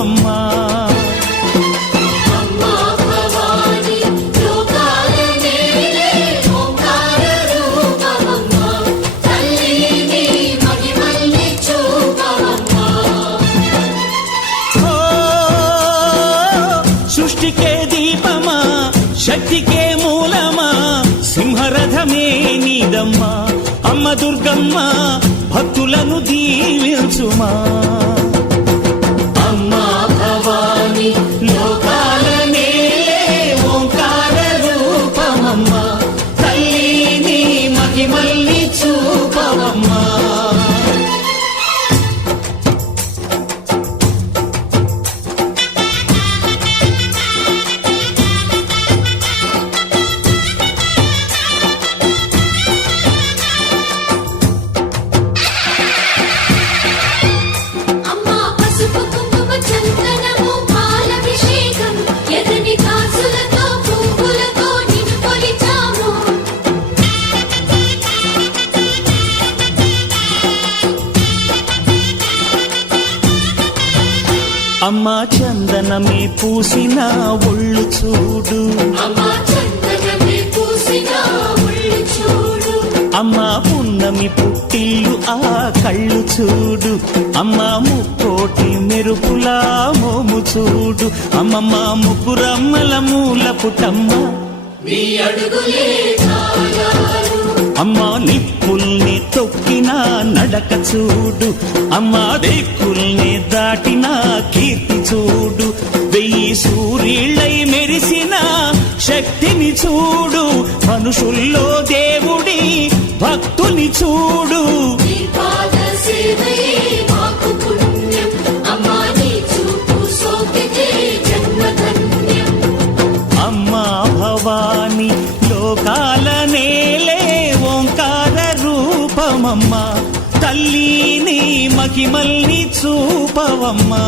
చూపవమ్మా. సృష్టికే దీపమా, శక్తికే మూలమా, సింహరథమే నీదమ్మా. అమ్మ దుర్గమ్మ భక్తులను దీవించుమా. అమ్మా భవాని లోకాల నేలే ఓంకార రూపమమ్మా, తల్లిని మహిమల్ని చూపవమ్మా. అమ్మా చందనమే పూసిన ఒళ్ళు చూడు, అమ్మా పున్నమి పుట్టిల్లు ఆ కళ్ళు చూడు, అమ్మా ముక్కోటి మెరుపులా మోము చూడు. అమ్మమ్మ ముగ్గురమ్మల మూల పుటమ్మ, అమ్మా నిప్పుల్ని తొక్కిన నడక చూడు, అమ్మా దిక్కుల్ని దాటిన కీర్తి చూడు. 1000 సూర్యుళ్ళై మెరిసిన శక్తిని చూడు, మనుషుల్లో దేవుడి భక్తుని చూడు. అమ్మా భవాని లోకాల నేలే ఓంకార రూపమమ్మా, తల్లిని మహిమల్ని చూపవమ్మా.